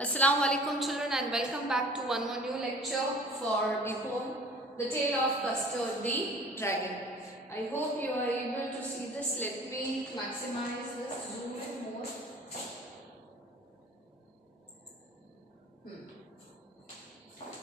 Assalamu alaikum children, and welcome back to one more new lecture for the poem The Tale of Custard the Dragon. I hope you are able to see this. Let me maximize this, zoom in more.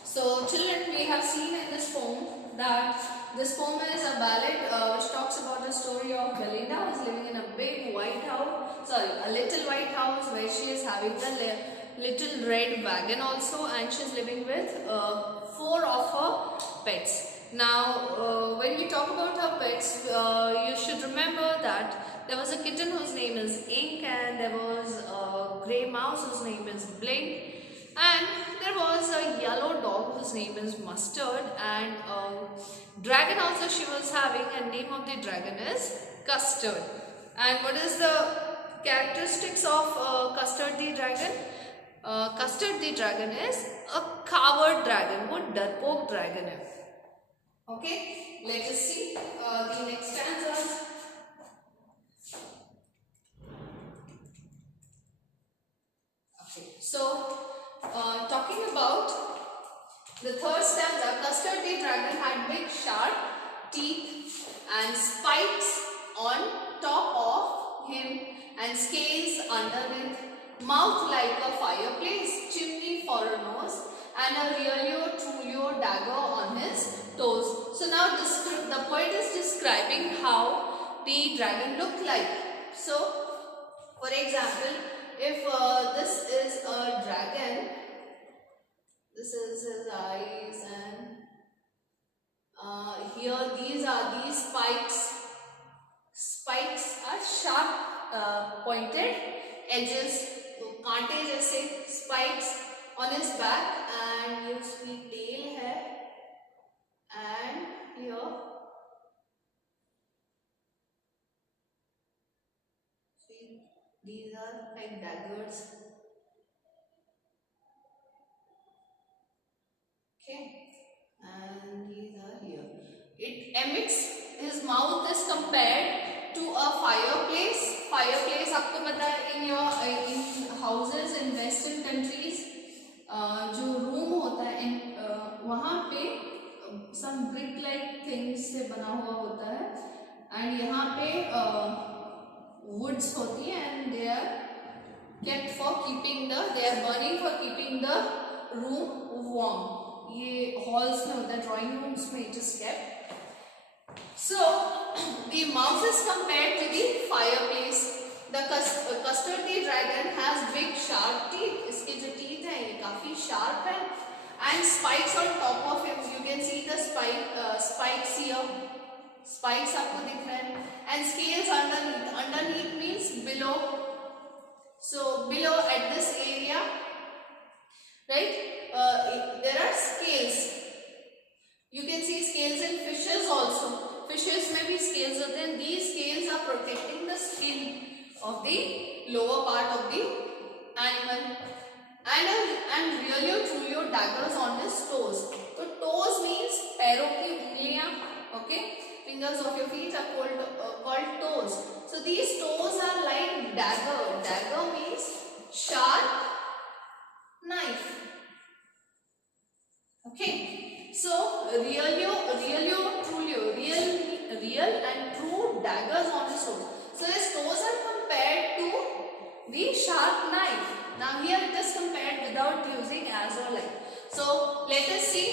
So children, we have seen in this poem that this poem is a ballad which talks about the story of Belinda, who is living in a big white house, a little white house where she is having the little red wagon also, and she is living with 4 of her pets. Now when we talk about her pets, you should remember that there was a kitten whose name is Ink, and there was a grey mouse whose name is Blink, and there was a yellow dog whose name is Mustard, and a dragon also she was having, and name of the dragon is Custard. And what is the characteristics of Custard the dragon? Custard the dragon is a coward dragon, वो डरपोक dragon है. Okay, let us see the next stanzas. Okay, so talking about the third stanza, Custard the dragon had big sharp teeth and spikes on top of him and scales underneath, mouth like a fireplace, chimney for a nose, and a Reolio Trulio dagger on his toes. So now the poet is describing how the dragon looked like. So for example, if this is a dragon, this is his eyes, and here these are these spikes. Spikes are sharp pointed edges, तो कांटे जैसे spikes on his back, and ये उसकी tail है, and here see these are like daggers. Okay, and these are here. It emits, his mouth is compared to a fireplace. Fireplace आपको पता है in houses in western countries जो room होता है वहाँ पे some brick like things से बना हुआ होता है, and यहाँ पे woods होती है, and they are kept for keeping they are burning for keeping the room warm. ये halls में होता है, drawing rooms में it is kept. So the mouse is compared to the fireplace. The Custard the dragon has big sharp teeth. इसके जो teeth हैं ये काफी sharp है, and spikes on top of him. You can see the spikes here. Spikes आपको दिख रहे हैं, and scales underneath. Underneath means below. So below at this area, right? There are scales. You can see scales in fishes also. Fishes में भी scales होते हैं. These scales are protecting the skin of the lower part of the animal. And Reolio Trulio daggers on his toes. So toes means पैरों की उंगलियां. Okay, fingers of your feet are called toes. So these toes are like dagger. Dagger means sharp knife. Okay, so Reolio Trulio, real and true daggers on his toes. So his toes are compared to the sharp knife. Now here it is compared without using as or like. So let us see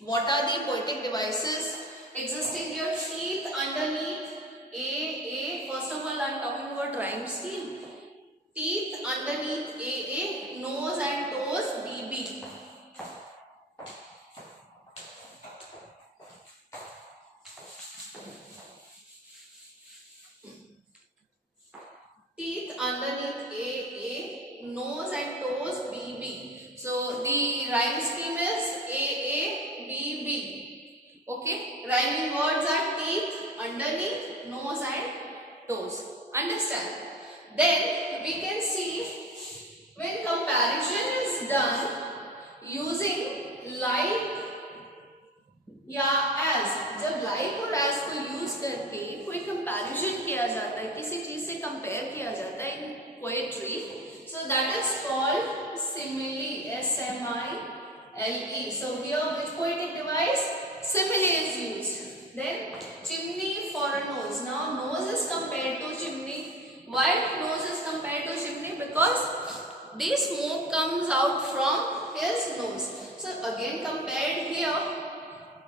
what are the poetic devices existing here. Teeth underneath A. First of all, I am talking about rhyme scheme. Teeth underneath A. Nose and toes B. Teeth underneath A, nose and toes B. So the rhyme scheme is A, B. Okay, rhyming words are teeth, underneath, nose and toes. Understand? Then we can see when comparison is done using like या as, जब like और as को use करके कोई comparison किया जाता है, किसी चीज से कंपेयर किया जाता है in poetry, so that is called S-M-I-L-E. So here which poetic device? Simile is used. Then chimney for a nose. Now nose is compared to chimney. Why nose is compared to chimney? Because the smoke comes out from his nose. So again compared here,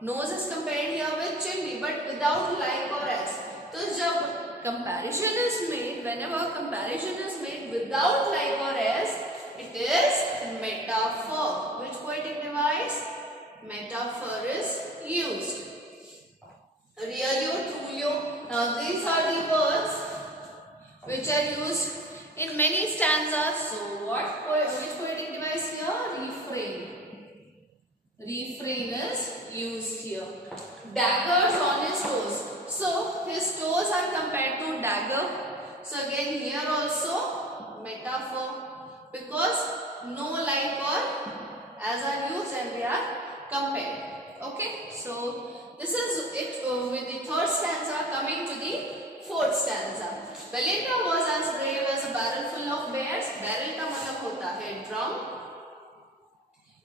nose is compared here with chimney, but without like or as. So जब comparison is made, whenever comparison is made without like or as, it is metaphor. Which poetic device? Metaphor is used. Realio, trulio. Now these are the words which are used in many stanzas. So which poetic device here? Refrain. Refrain is used here. Daggers on his toes. So his toes are compared to dagger. So again here also metaphor, because no like or as are used and they are compared. Okay, so this is it with the third stanza. Coming to the fourth stanza. Belinda was as brave as a barrel full of bears. Barrel का मतलब होता है drum.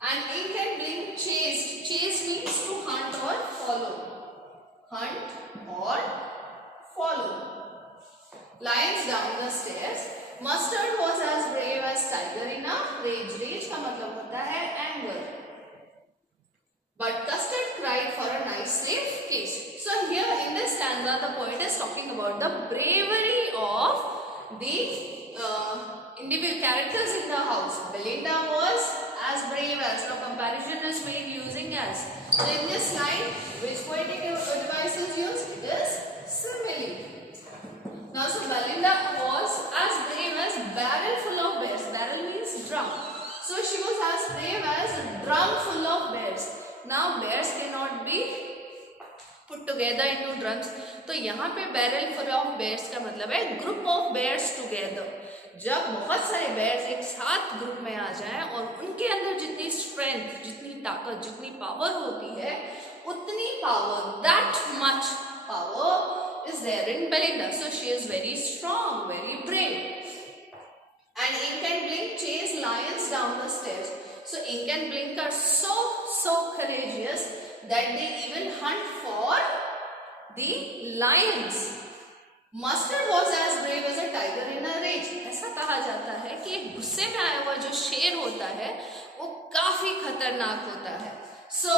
And ink and blink chased. Chase means to hunt or follow. Hunt or follow. Lions down the stairs. Mustard was as brave as tiger in a rage. Rage का मतलब होता है anger. But Custard cried for a nice safe cage. So here in this stanza, the poet is talking about the bravery of the individual characters in the house. Belinda was as brave as. Now comparison is made using as. So in this line, which poetic device is used? It is simile. Now so Belinda was as brave as barrel full of bears. Barrel means drum. So she was as brave as drum full of bears. Now bears cannot be put together into drums. तो यहाँ पे barrel full of bears का मतलब है group of bears together. जब बहुत सारे bears एक साथ ग्रुप में आ जाएं और उनके अंदर जितनी strength, जितनी ताकत, जितनी power होती है, उतनी power, that much power is there in Belinda. So she is very strong, very brave. And Ink and Blink chase lions down the stairs. So Ink and Blink are so courageous that they even hunt for the lions. Mustard was as brave as a tiger in a rage. ऐसा कहा जाता है कि एक गुस्से में आया हुआ जो शेर होता है वो काफी खतरनाक होता है. So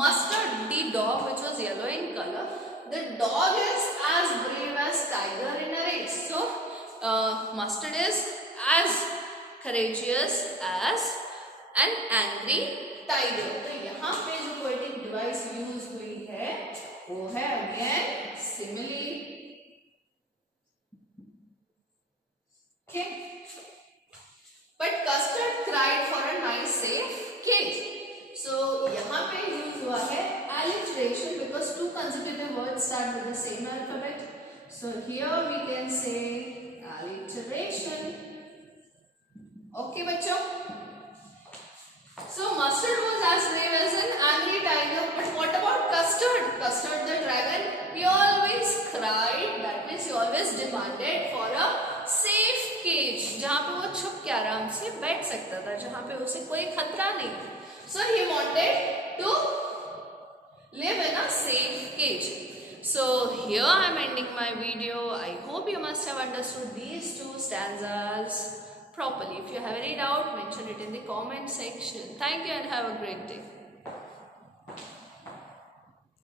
Mustard, the dog which was yellow in color, the dog is as brave as tiger in a rage. So Mustard is as courageous as an angry tiger. तो यहाँ पे जो poetic device use हुई है वो है again simile. Okay. But Custard cried for a nice safe cage. So यहाँ पे use हुआ है alliteration because two consecutive words start with the same alphabet. So here we can say alliteration. Okay बच्चों. So Mustard was as brave as an angry tiger. But what about Custard? Custard the dragon, he always cried. That means he always demanded for a safe cage. जहाँ पे वो छुप के आराम से बैठ सकता था, जहाँ पे उसे कोई खतरा नहीं. So he wanted to live in a safe cage. So here I am ending my video. I hope you must have understood these two stanzas properly. If you have any doubt, mention it in the comment section. Thank you and have a great day.